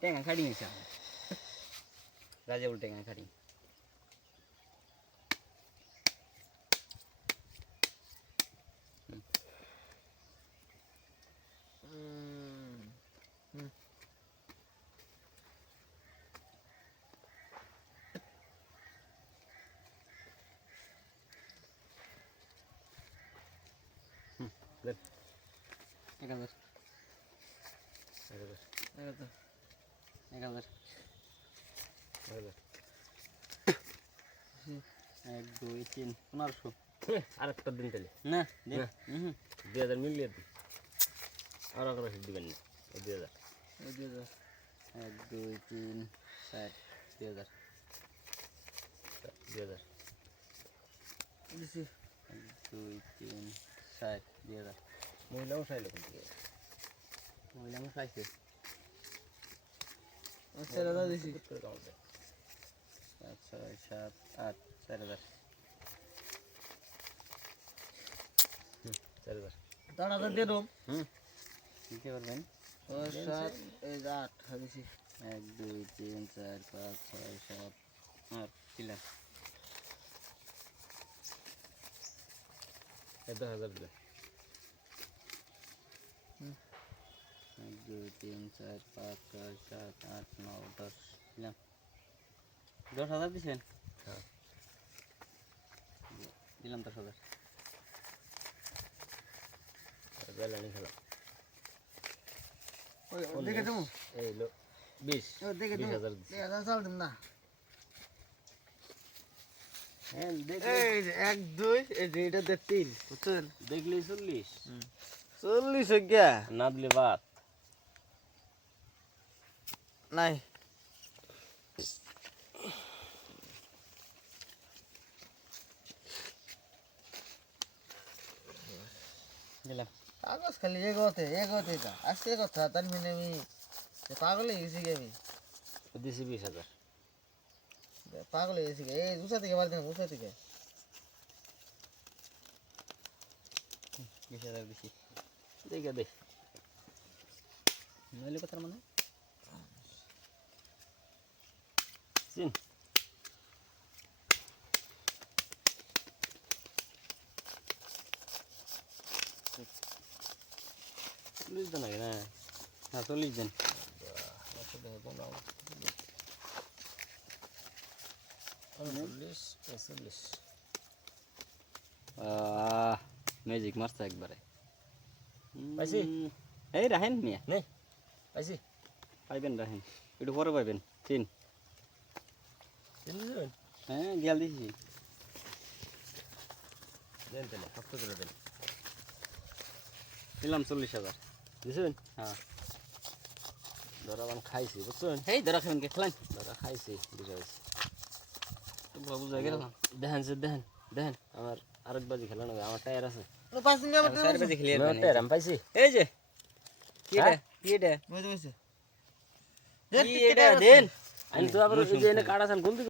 টেঙা খাড়ি নিছে রাজাউল টেঙা খাড়ি একাদশ এক দুই তিন 1500 আরেকটা দিন তাহলে না 2000 মিলিয়ে দিন আর আগে দিবেন না 2000 এক দুই তিন 4 2000 2000 দিছি এক দুই তিন 4 2000 মহিলাও চাইলো কিন্তু মহিলা আমার খাইছে আচ্ছা দাদা দিছি 5 6 7 8 4000 4000 দাঁড়াতে দিয়ে দম দিতে পারবেন 7 এই 8 দিছি 1 2 3 4 5 6 7 8 দিলাম 10,000 দিবেন 1 2 3 4 5 6 7 8 9 10 দিলাম 10,000 দিছেন হ্যাঁ দিলাম 10,000 বেলানি খেলা ওই দেখে দেবো এই লো 20 ও দেখে দেবো 20,000 দিছি। দাদা চাল দিম না হ্যাঁ এই যে 1 2 এই যে এটা 3 বুঝছেন দেখলেই 40 40 হয়ে গিয়া না দিলে বাদ নাই দিলাম কাগজ খালি এগোতে যা আজকে কথা তার মানে আমি পাগল হয়ে গেছি কি আমি দিছি 20,000 পাগল হয়ে গেছি এই উষা থেকে বার দেন উষা থেকে 20,000 দিছি দেখে দে নইলে কথার মানে চিন চল্লিশ দিন আগে না হ্যাঁ 40 দিন ম্যাজিক মারছে একবারে পাইছি? এই রাহেন মিয়া নে পাইছি পাইবেন রাহেন একটু পরে পাইবেন চিন চিনি যাবেন হ্যাঁ গিয়াল দিছি দেন তাহলে শক্ত করে দেন দিলাম 40,000 দিছেন হ্যাঁ ধরা বান খাইছি বুঝছেন এই ধরা খাবেন কে খেলান ধরা খাইছি বুঝা হয়েছে বুঝা গেল দেখেন যে দেখেন আমার আরেক বাজি খেলানো হবে আমার টায়ার আছে 5 দিন আবার 4 বাজে খেলিয়ে আমার টায়ার আমি পাইছি এই যে কি এটা হ্যাঁ? কি এটা বুঝতে পারছি কি এটা দেন আমি তো আবার ওই যে এনে কাটা আছেন কোন দিকে